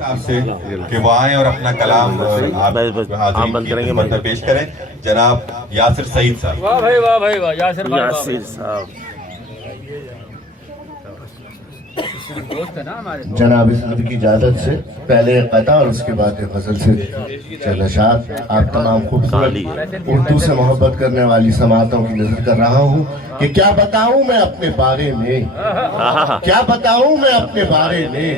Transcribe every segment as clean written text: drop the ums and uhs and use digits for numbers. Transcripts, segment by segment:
صاحب سے کہ وہ آئیں اور اپنا کلام حاضرین کی خدمت میں پیش کریں. جناب یاسر سعید صاحب. واہ بھائی واہ بھائی واہ یاسر بھائی یاسر صاحب. جناب اس حد کی اجازت سے پہلے ایک قطع اور اس کے بعد ایک غزل سے چند اشعار آپ تمام خوبصورت اردو سے محبت کرنے والی سماعتوں کی نظر کر رہا ہوں کہ کیا بتاؤں میں اپنے بارے میں، کیا بتاؤں میں اپنے بارے میں،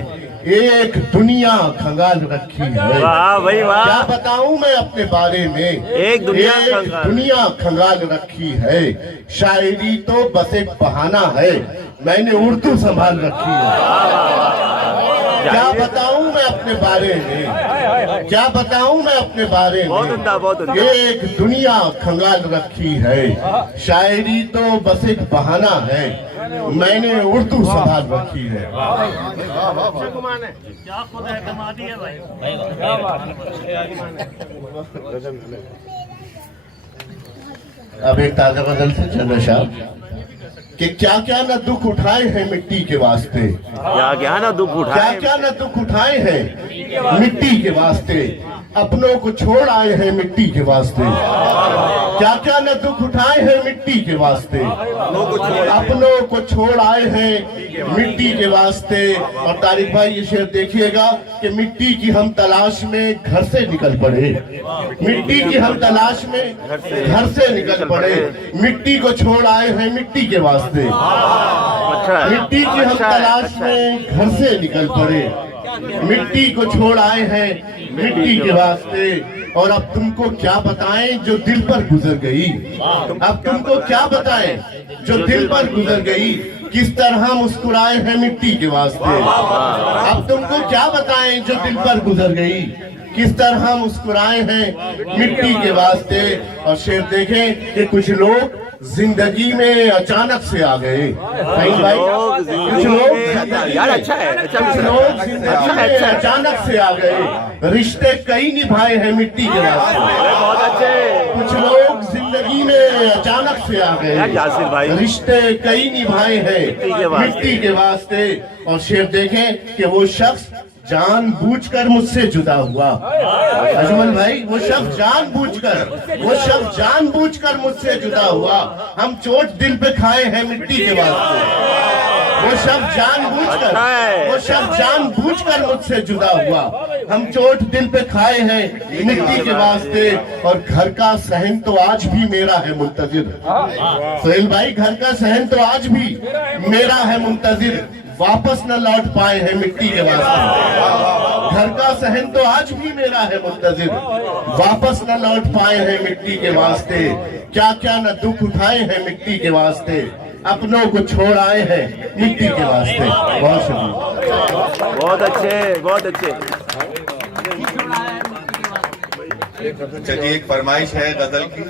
ایک دنیا کھنگال رکھی ہے. واہ بھائی واہ. کیا بتاؤں میں اپنے بارے میں، ایک دنیا کھنگال رکھی ہے. شاعری تو بس ایک بہانہ ہے، میں نے اردو سنبھال رکھی ہے. کیا بتاؤں میں اپنے بارے میں، کیا بتاؤں میں اپنے بارے میں، ایک دنیا کھنگال رکھی ہے. شاعری تو بس ایک بہانہ ہے، میں نے اردو سنبھال رکھی ہے. اب ایک تازہ غزل سے چند اشعار کہ کیا کیا نہ دکھ اٹھائے ہیں مٹی کے واسطے، کیا کیا نہ دکھ کیا اٹھائے، کیا نہ دکھ اٹھائے ہیں مٹی کے واسطے. اپنوں کو چھوڑ آئے ہیں مٹی کے واسطے. کیا کیا نہ دکھ اٹھائے ہیں مٹی کے واسطے. اپنوں کو چھوڑ آئے ہیں مٹی کے واسطے. اور طارق بھائی یہ شعر دیکھیے گا کہ مٹی کی ہم تلاش میں گھر سے نکل پڑے، مٹی کی ہم تلاش میں گھر سے نکل پڑے. مٹی کو چھوڑ آئے ہیں مٹی کے واسطے. مٹی کی ہم تلاش میں گھر سے نکل پڑے. مٹی کو چھوڑ آئے ہیں مٹی کے واسطے. اور اب تم کو کیا بتائیں جو دل پر گزر گئی، اب تم کو کیا بتائیں جو دل پر گزر گئی. کس طرح مسکرائے ہیں مٹی کے واسطے. اب تم کو کیا بتائیں جو دل پر گزر گئی، کس طرح مسکرائے ہیں مٹی کے واسطے. اور شعر دیکھیں کہ کچھ لوگ زندگی میں اچانک سے آ گئے. بھائی کچھ لوگ زندگی میں اچانک سے آ گئے. رشتے کئی نبھائے ہیں مٹی کے واسطے. کچھ لوگ زندگی میں اچانک سے آ گئے. رشتے کئی نبھائے ہیں مٹی کے واسطے. اور شعر دیکھیں کہ وہ شخص جان بوجھ کر مجھ سے جدا ہوا. اجمل بھائی وہ شخص جان بوجھ کر مجھ سے جدا ہوا. ہم چوٹ دل پہ کھائے ہیں مٹی کے واسطے. وہ شخص جان بوجھ کر مجھ سے جدا ہوا. ہم چوٹ دل پہ کھائے ہیں مٹی کے واسطے. اور گھر کا صحن تو آج بھی میرا ہے منتظر. سہیل بھائی گھر کا صحن تو آج بھی میرا ہے منتظر. واپس نہ لوٹ پائے ہیں مٹی کے واسطے. گھر کا صحن تو آج بھی میرا ہے منتظر. واپس نہ لوٹ پائے ہیں مٹی کے واسطے. کیا کیا نہ دکھ اٹھائے ہیں مٹی کے واسطے. اپنوں کو چھوڑ آئے ہیں مٹی کے واسطے. بہت شکریہ. بہت اچھے بہت اچھے. چلیے ایک فرمائش ہے غزل کی.